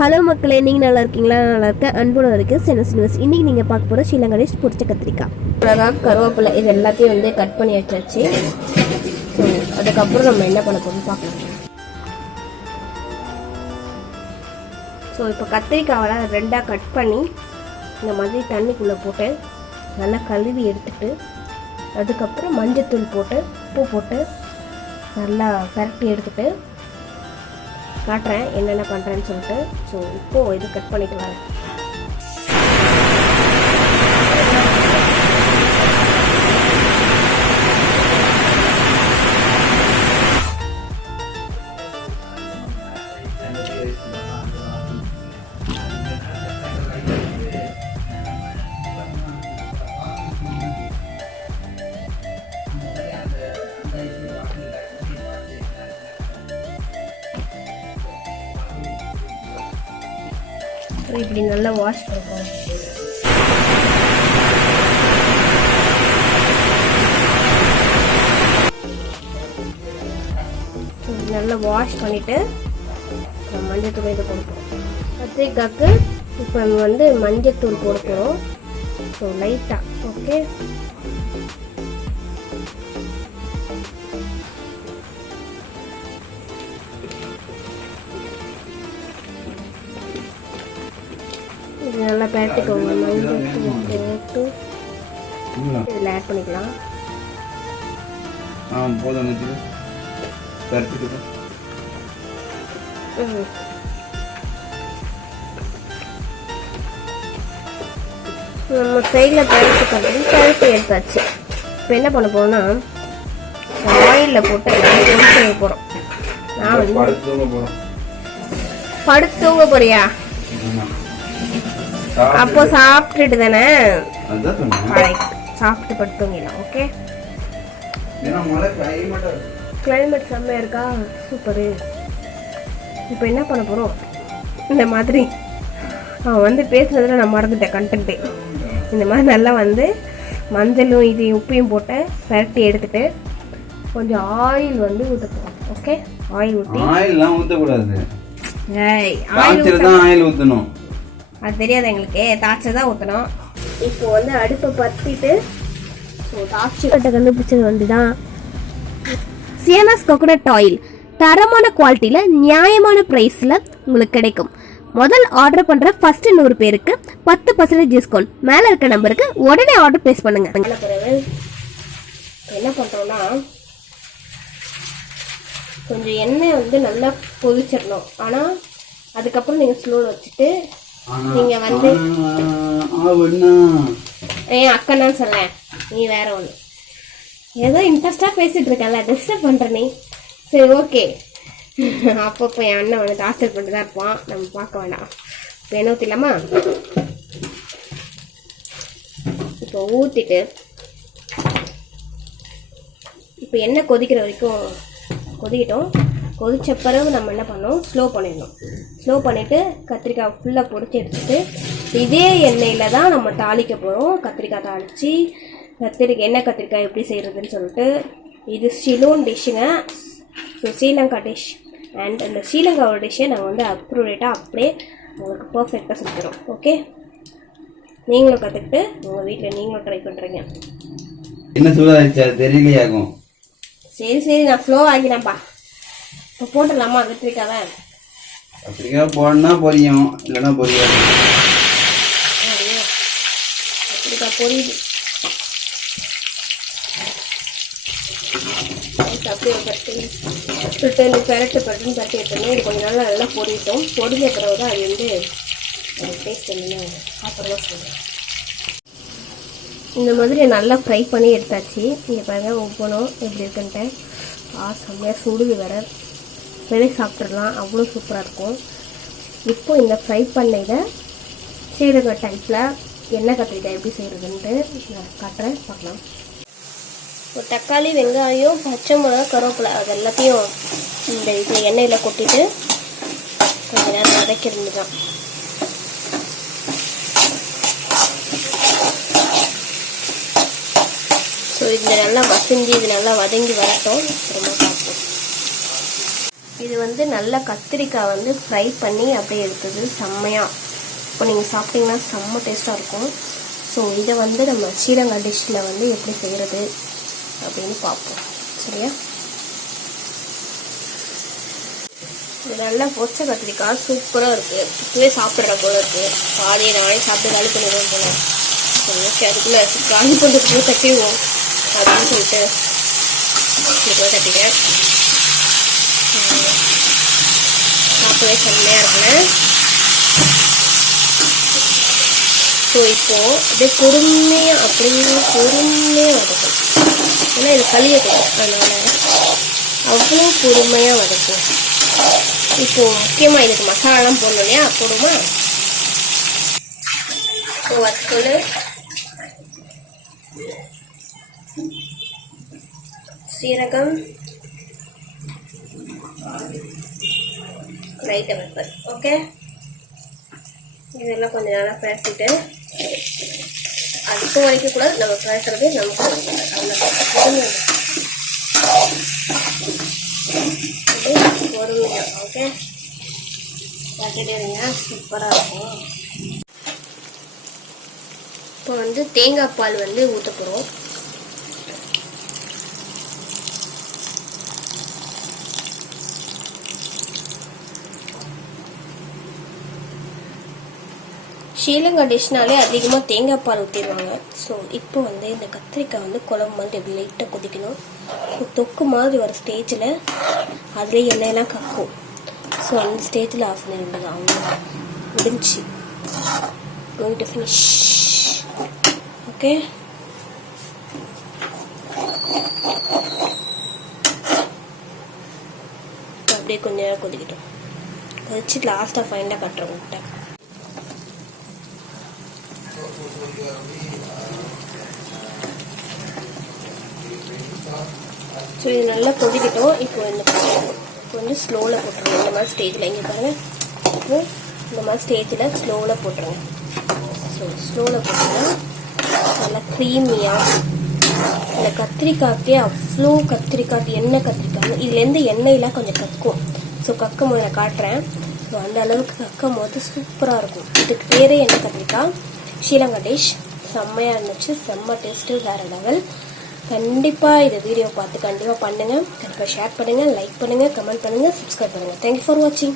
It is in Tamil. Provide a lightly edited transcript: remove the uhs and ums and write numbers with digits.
ஹலோ மக்களே, நீங்கள் நல்லா இருக்கீங்களா? நல்லா இருக்க அன்போட வரைக்கும் சினிவஸ். இன்றைக்கி நீங்கள் பார்க்க போகிற ஸ்ரீலங்கா பொரிச்ச கத்திரிக்காய், மிளகாய், கருவேப்பிலை இது எல்லாத்தையும் வந்து கட் பண்ணி வச்சாச்சு. ஸோ அதுக்கப்புறம் நம்ம என்ன பண்ண போகிறோம்னு பார்க்கலாம். ஸோ இப்போ கத்திரிக்காவை ரெண்டாக கட் பண்ணி இந்த மாதிரி தண்ணிக்குள்ளே போட்டு நல்லா கழுவி எடுத்துட்டு, அதுக்கப்புறம் மஞ்சத்தூள் போட்டு உப்பு போட்டு நல்லா பரட்டி எடுத்துகிட்டு காட்டுறேன் என்னென்ன பண்ணுறேன்னு சொல்லிட்டு. ஸோ இப்போது இது கட் பண்ணிக்கலாம். இப்படி நல்லா வாஷ் பண்ணுவோம். நல்லா வாஷ் பண்ணிவிட்டு மஞ்சத்தூள் இது கொடுப்போம். கத்திரிக்காய்க்கு இப்போ நம்ம வந்து மஞ்சத்தூள் கொடுக்குறோம். ஸோ லைட்டாக ஓகே. இது நல்லா பரட்டிக்கோங்க. மஞ்சள் போட்டு இதில் ஆட் பண்ணிக்கலாம். நம்ம சைடில் பரட்டி எடுத்தாச்சு. இப்போ என்ன பண்ண போகிறோம்னா ஆயிலில் போட்டு பொரிச்சு போகிறோம். நான் வந்து படுத்துங்க போறியா? அப்போ சாப்பிட்டுட்டு தானே சாப்பிட்டு படுத்துங்கலாம். ஓகே, கிளைமேட் செம்மையா இருக்கா, சூப்பரு. இப்போ என்ன பண்ண போகிறோம், இந்த மாதிரி அவன் வந்து பேசுனதில் நான் மறந்துட்டேன் கண்டென்ட்டு. இந்த மாதிரி நல்லா வந்து மஞ்சளும் இது உப்பையும் போட்டு பரட்டி எடுத்துட்டு கொஞ்சம் ஆயில் வந்து ஊற்றணும். ஓகே, ஆயில் ஊற்றி ஆயில்லாம் ஊற்றக்கூடாது, ஆயில் ஊற்றணும். அது தெரியாது எங்களுக்கு, தாய்ச்சி தான் ஊற்றணும். இப்போ வந்து அடுப்பை பற்றிட்டு தாய்ச்சி கண்டுபிடிச்சது வந்து தான் சியனாஸ் கோகோனட் ஆயில். தரமான குவாலிட்டியில் நியாயமான ப்ரைஸில் உங்களுக்கு கிடைக்கும். முதல் ஆர்டர் பண்ணுற ஃபர்ஸ்ட் 100 பேருக்கு 10% டிஸ்கவுண்ட். மேலே இருக்க நம்பருக்கு உடனே ஆர்டர் ப்ளேஸ் பண்ணுங்க. என்ன பண்ணுறோன்னா கொஞ்சம் எண்ணெய் வந்து நல்லா கொதிச்சிடணும். ஆனால் அதுக்கப்புறம் நீங்கள் ஸ்லோவில் வச்சுட்டு நீங்க வந்து ஏன் அக்கன்னா சொல்ல, நீ வேற ஒன்று ஏதோ இன்ட்ரெஸ்டாக பேசிட்டு இருக்கல, டிஸ்டர்ப் பண்ற நீ. சரி ஓகே, அப்பப்போ என் அண்ணன் வந்து டார்ச்சர் பண்ணிட்டு தான் இருப்பான், நம்ம பார்க்க வேண்டாம். இப்போ என்ன ஊற்றிடலாமா? இப்போ ஊற்றிட்டு இப்போ எண்ணெய் கொதிக்கிற வரைக்கும் கொதிக்கிட்டோம். கொதிச்ச பிறகு நம்ம என்ன பண்ணோம், ஸ்லோ பண்ணிடணும். ஸ்லோ பண்ணிவிட்டு கத்திரிக்காய் ஃபுல்லாக பொரிச்சு எடுத்துகிட்டு இதே எண்ணெயில் தான் நம்ம தாளிக்க போகிறோம். கத்திரிக்காய் தாளித்து எண்ணெய் கத்திரிக்காய் எப்படி செய்கிறதுன்னு சொல்லிட்டு. இது சிலோன் டிஷ்ஷுங்க, ஸோ ஸ்ரீலங்கா டிஷ். அண்ட் அந்த ஸ்ரீலங்காவோட டிஷ்ஷை நாங்கள் வந்து அப்ரூவேட்டாக அப்படியே உங்களுக்கு பர்ஃபெக்டாக சொல்லித்தரோம். ஓகே, நீங்களும் கற்றுக்கிட்டு உங்கள் வீட்டில் நீங்களும் ட்ரை பண்ணுறீங்க. என்ன சூடாக தெரியலையாகும். சரி நான் ஃப்ளோ ஆகினேன்ப்பா. இப்போ போட்டுடலாமா கத்திரிக்காவை? கத்திரிக்காய் போடனா பொரியும், இல்லைன்னா பொரியாது. கத்திரிக்காய் பொரியுது அப்படியே பெரட்டு பட்டுன்னு தட்டி எடுத்தோம்னா இது கொஞ்சம் நல்லா பொரியட்டும். பொரிஞ்ச பிறகு தான் அது வந்து டேஸ்ட் என்னன்னு அப்புறமா சொல்லுவேன். இந்த மாதிரி நல்லா ஃப்ரை பண்ணி எடுத்தாச்சு. இங்கே பாருங்கள் ஒவ்வொன்றும் எப்படி இருக்குன்ட்டு. செம்மையாக சுடுது வேற, வெளியே சாப்பிட்றலாம், அவ்வளோ சூப்பராக இருக்கும். இப்போ இந்த ஃப்ரை பண்ண இதை ஸ்ரீலங்கா டைப்பில் எண்ணெய் கத்திரிக்காய் எப்படி செய்கிறதுன்ட்டு நான் காட்டுறேன், பார்க்கலாம். ஒரு தக்காளி, வெங்காயம், பச்சை மிளகா, கருவேப்பிலை அது எல்லாத்தையும் இந்த இதில் எண்ணெயில் கொட்டிட்டு கொஞ்சம் நேரம் வதக்கிறது தான். ஸோ இது நல்லா மசிஞ்சு இது நல்லா வதங்கி வரட்டும். அப்புறமா பார்ப்போம். இது வந்து நல்லா கத்திரிக்காய் வந்து ஃப்ரை பண்ணி அப்படியே எடுத்தது செம்மையாக. இப்போ நீங்கள் சாப்பிட்டீங்கன்னா செம்ம டேஸ்ட்டாக இருக்கும். ஸோ இதை வந்து நம்ம ஸ்ரீலங்கா டிஷ்ஷில் வந்து எப்படி செய்கிறது அப்படின்னு பார்ப்போம். சரியா? இது நல்லா பொச்ச கத்திரிக்காய் சூப்பராக இருக்குது. இப்போவே சாப்பிட்ற போல இருக்குது. பாதியை நானே சாப்பிட்டு காலி பண்ணிடுவோம் போல. சரி, ஓகே, அதுக்குள்ளே காலி பண்ணுறதுக்குள்ளே தட்டிடுவோம் அப்படின்னு சொல்லிட்டு இதுக்குள்ளே தட்டிட்டேன். சாப்பிடவே செம்மையாக இருக்குங்க. ஸோ இப்போது அப்படியே பொறுமையாக வதக்கும். ஏன்னா இது கழியட்டும், அதனால் அவ்வளோ பொறுமையாக வதக்கும். இப்போது முக்கியமாக இதுக்கு மசாலாலாம் போடணும் இல்லையா, போடுமா? ஸோ வத்தல், சீரகம், லைட்டாக பெப்பர். ஓகே, இதெல்லாம் கொஞ்சம் நல்லா பரட்டிட்டு அதுக்கு வரைக்கும் கூட நம்ம பரட்டுறது நமக்கு பொறுமையாக. ஓகே, பரட்டிட்டே இருங்க, சூப்பராக இருக்கும். இப்போ வந்து தேங்காய் பால் வந்து ஊற்ற போகிறோம். ஸ்ரீலங்கா டிஷ்னாலே அதிகமாக தேங்காய் பால் ஊற்றிடுவாங்க. ஸோ இப்போ வந்து இந்த கத்திரிக்காய் வந்து குழம்பு மாதிரி எப்படி லைட்டாக கொதிக்கணும். தொக்கு மாதிரி வர ஸ்டேஜில் அதிலே எண்ணெயெல்லாம் கக்கும். ஸோ அந்த ஸ்டேஜில் ஆஃப் பண்ண வேண்டியது. அவங்க முடிஞ்சு கோயிங் டு ஃபினிஷ். ஓகே, அப்படியே கொஞ்ச நேரம் கொதிக்கிட்டோம். கொதிச்சு லாஸ்ட்டாக ஃபைனலாக கட்டுறோம் முட்டை. ஸோ இது நல்லா கொதிக்கிட்டோம். இப்போ வந்து ஸ்லோவில் போட்டுருங்க. இந்த மாதிரி ஸ்டேஜில் இங்கே பாருங்கள், இப்போ இந்த மாதிரி ஸ்டேஜில் ஸ்லோவில் போட்டுருங்க. ஸோ ஸ்லோவில் போட்டிங்கன்னா நல்லா க்ரீமியாக இந்த கத்திரிக்காய்க்கே அவ்வளோ கத்திரிக்காய் எண்ணெய் கத்திரிக்காய் இதுலேருந்து எண்ணெயெலாம் கொஞ்சம் கக்கும். ஸோ கக்கும் போது நான் காட்டுறேன். ஸோ அந்த அளவுக்கு கக்கும் போது சூப்பராக இருக்கும். இதுக்கு பேரே எண்ணெய் கத்திரிக்காய். ஸ்ரீலங்கா டிஷ் செம்மையாக இருந்துச்சு. செம்ம டேஸ்ட்டு வேறு லெவல். கண்டிப்பாக இந்த வீடியோ பார்த்து கண்டிப்பாக பண்ணுங்கள். கண்டிப்பாக ஷேர் பண்ணுங்கள், லைக் பண்ணுங்கள், கமெண்ட் பண்ணுங்கள், சப்ஸ்கிரைப் பண்ணுங்கள். தேங்க்யூ ஃபார் வாட்சிங்.